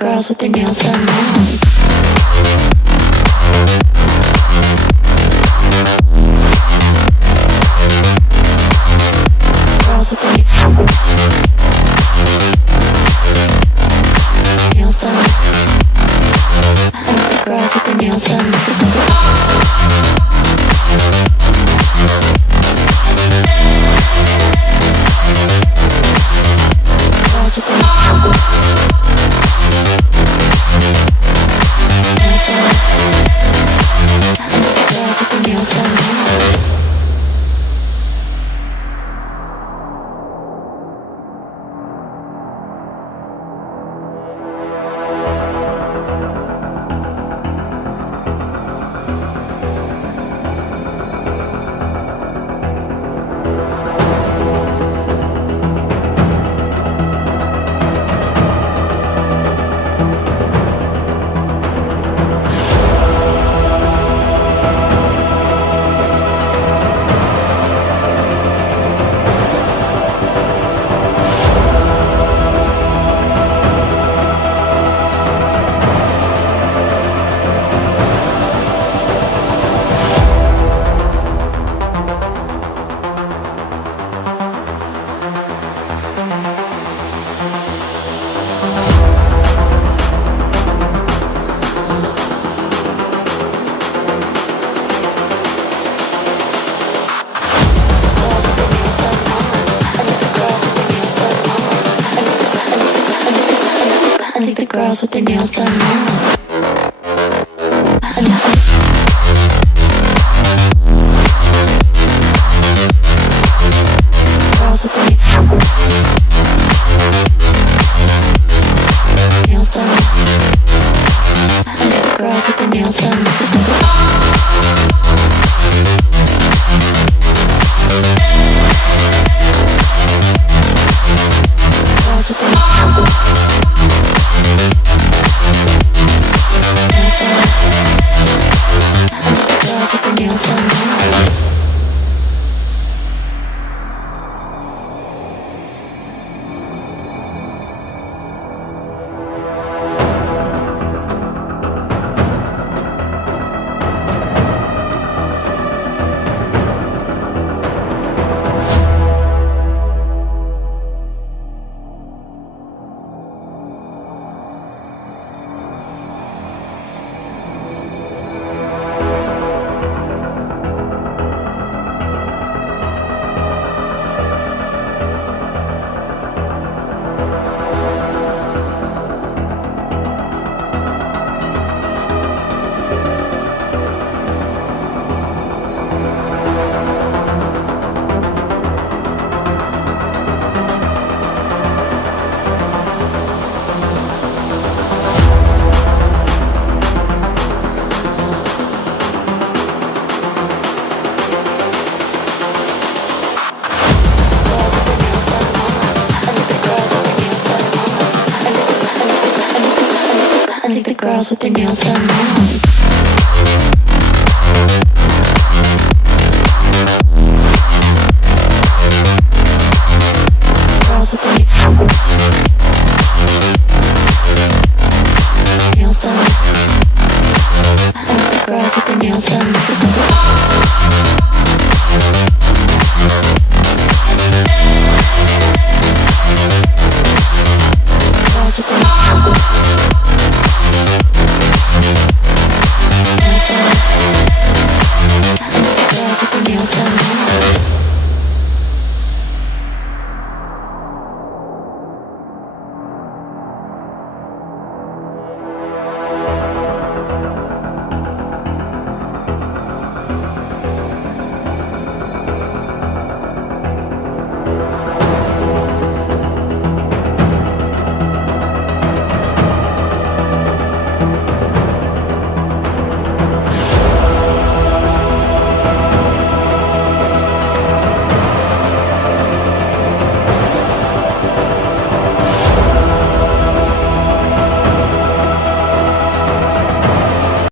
girls with their nails done now. Girls with their nails done. I like the girls with their nails done. Girls with their nails done. I like the girls with their nails done. I think the girls with their nails done now. Girls with their nails done. I think the girls with their nails done. Girls with their girls with their nails done now. I think the girls with their nails done now.